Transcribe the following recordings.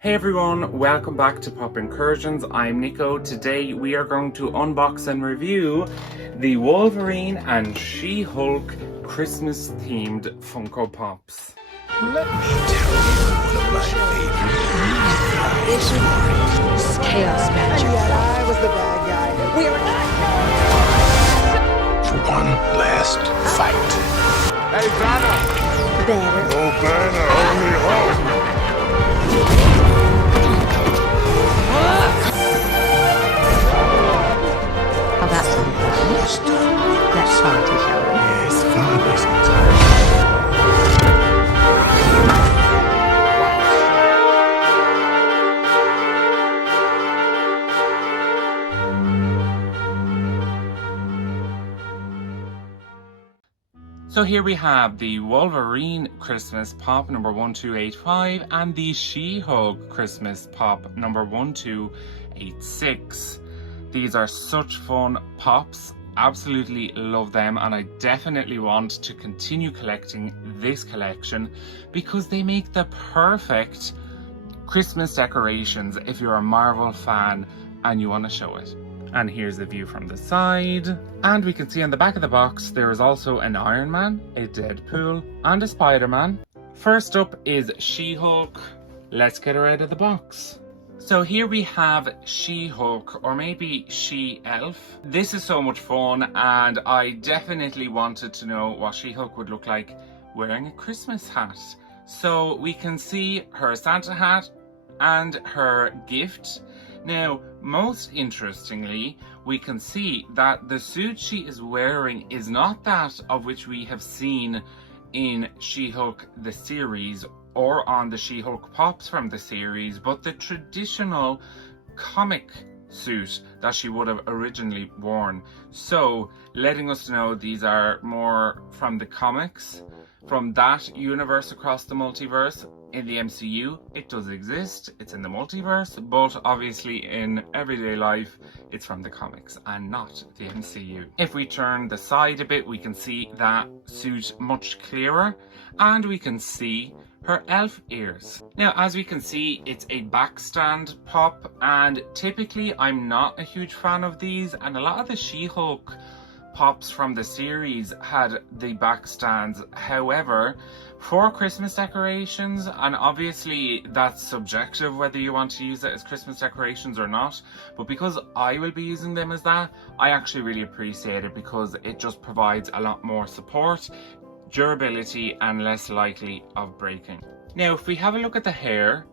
Hey everyone, welcome back to POP Incursions. I'm Nico. Today we are going to unbox and review the Wolverine and She-Hulk Christmas themed Funko Pops. Let me tell you one of my favorite stories. Chaos magic. And yet I was the bad guy. We are not For one last fight. Hey, Banner! better. Oh, Banner, only Hulk! How about some fun? Let's party, shall we? Yes, fun, isn't it? So here we have the Wolverine Christmas Pop number 1285 and the She-Hulk Christmas Pop number 1286. These are such fun pops. Absolutely love them, and I definitely want to continue collecting this collection because they make the perfect Christmas decorations if you're a Marvel fan and you want to show it. And here's the view from the side. And we can see on the back of the box there is also an Iron Man, a Deadpool, and a Spider-Man. First up is She-Hulk. Let's get her out of the box. So here we have She-Hulk, or maybe She-Elf. This is so much fun, and I definitely wanted to know what She-Hulk would look like wearing a Christmas hat. So we can see her Santa hat and her gift. Now, most interestingly, we can see that the suit she is wearing is not that of which we have seen in She-Hulk the series or on the She-Hulk Pops from the series, but the traditional comic suit that she would have originally worn. So, letting us know these are more from the comics, from that universe across the multiverse. In the MCU, it does exist, it's in the multiverse, but obviously in everyday life, it's from the comics and not the MCU. If we turn the side a bit, we can see that suit much clearer, and we can see her elf ears. Now, as we can see, it's a backstand pop, and typically I'm not a huge fan of these, and a lot of the She-Hulk pops from the series had the backstands. However, for Christmas decorations, and obviously that's subjective whether you want to use it as Christmas decorations or not, but because I will be using them as that, I actually really appreciate it because it just provides a lot more support, durability, and less likely of breaking. Now, if we have a look at the hair,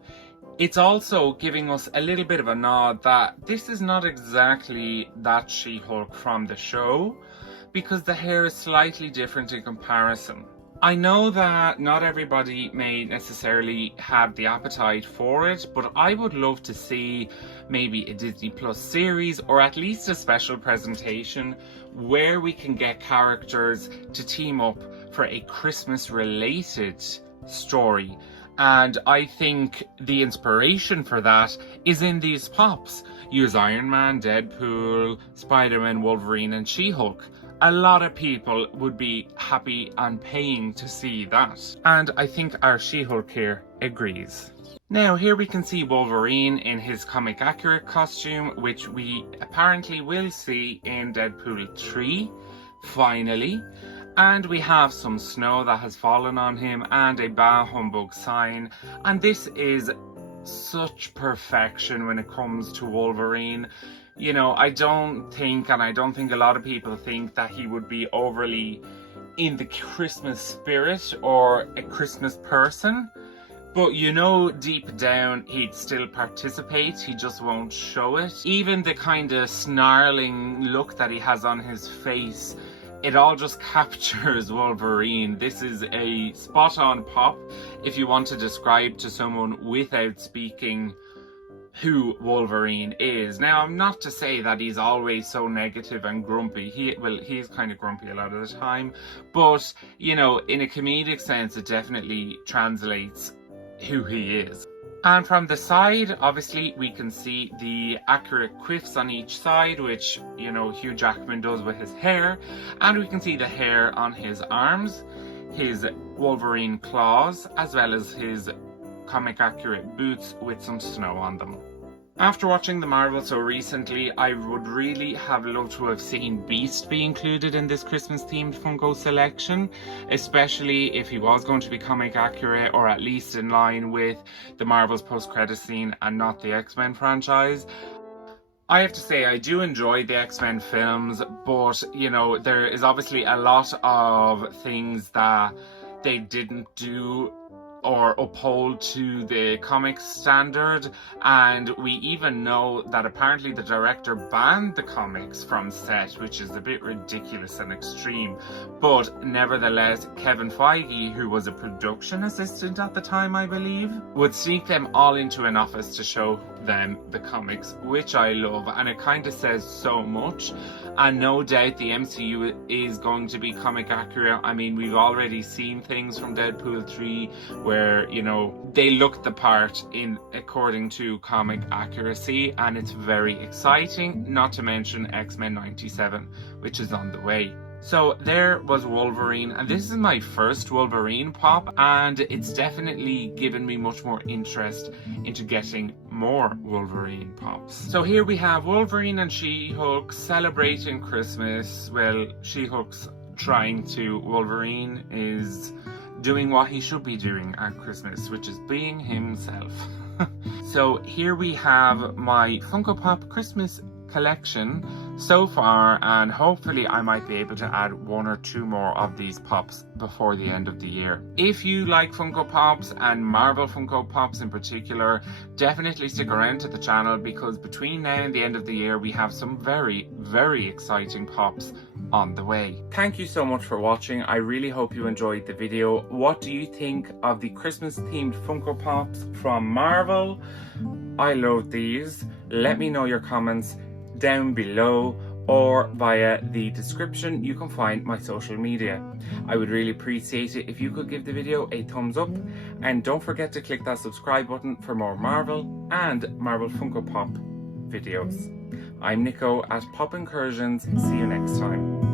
it's also giving us a little bit of a nod that this is not exactly that She-Hulk from the show, because the hair is slightly different in comparison. I know that not everybody may necessarily have the appetite for it, but I would love to see maybe a Disney Plus series or at least a special presentation where we can get characters to team up for a Christmas related story. And I think the inspiration for that is in these pops. Use Iron Man, Deadpool, Spider-Man, Wolverine, and She-Hulk. A lot of people would be happy and paying to see that. And I think our She-Hulk here agrees. Now, here we can see Wolverine in his comic accurate costume, which we apparently will see in Deadpool 3, finally. And we have some snow that has fallen on him and a Ba Humbug sign. And this is such perfection when it comes to Wolverine. You know, I don't think a lot of people think that he would be overly in the Christmas spirit or a Christmas person. But you know, deep down, he'd still participate, he just won't show it. Even the kind of snarling look that he has on his face, it all just captures Wolverine. This is a spot-on pop if you want to describe to someone without speaking who Wolverine is. Now, I'm not to say that he's always so negative and grumpy. He's kind of grumpy a lot of the time, but you know, in a comedic sense, it definitely translates who he is. And from the side, obviously, we can see the accurate quiffs on each side, which, you know, Hugh Jackman does with his hair, and we can see the hair on his arms, his Wolverine claws, as well as his comic accurate boots with some snow on them. After watching the Marvel so recently, I would really have loved to have seen Beast be included in this Christmas themed Funko selection, especially if he was going to be comic accurate or at least in line with the Marvel's post-credit scene and not the X-Men franchise. I have to say I do enjoy the X-Men films, but you know, there is obviously a lot of things that they didn't do or uphold to the comics standard, and we even know that apparently the director banned the comics from set, which is a bit ridiculous and extreme. But nevertheless, Kevin Feige, who was a production assistant at the time, I believe, would sneak them all into an office to show them the comics, which I love, and it kind of says so much. And no doubt the MCU is going to be comic accurate. I mean, we've already seen things from Deadpool 3 where, you know, they look the part in according to comic accuracy, and it's very exciting, not to mention X-Men 97, which is on the way. So there was Wolverine, and this is my first Wolverine pop, and it's definitely given me much more interest into getting more Wolverine pops. So here we have Wolverine and She-Hulk celebrating Christmas. Well, She-Hulk's trying to. Wolverine is doing what he should be doing at Christmas, which is being himself. So here we have my Funko Pop Christmas collection so far, and hopefully I might be able to add 1 or 2 more of these pops before the end of the year. If you like Funko Pops and Marvel Funko Pops in particular, definitely stick around to the channel, because between now and the end of the year we have some very, very exciting pops on the way. Thank you so much for watching. I really hope you enjoyed the video. What do you think of the Christmas themed Funko Pops from Marvel? I love these. Let me know your comments down below or via the description. You can find my social media. I would really appreciate it if you could give the video a thumbs up, and don't forget to click that subscribe button for more Marvel and Marvel Funko Pop videos. I'm Nico at POP Incursions. See you next time.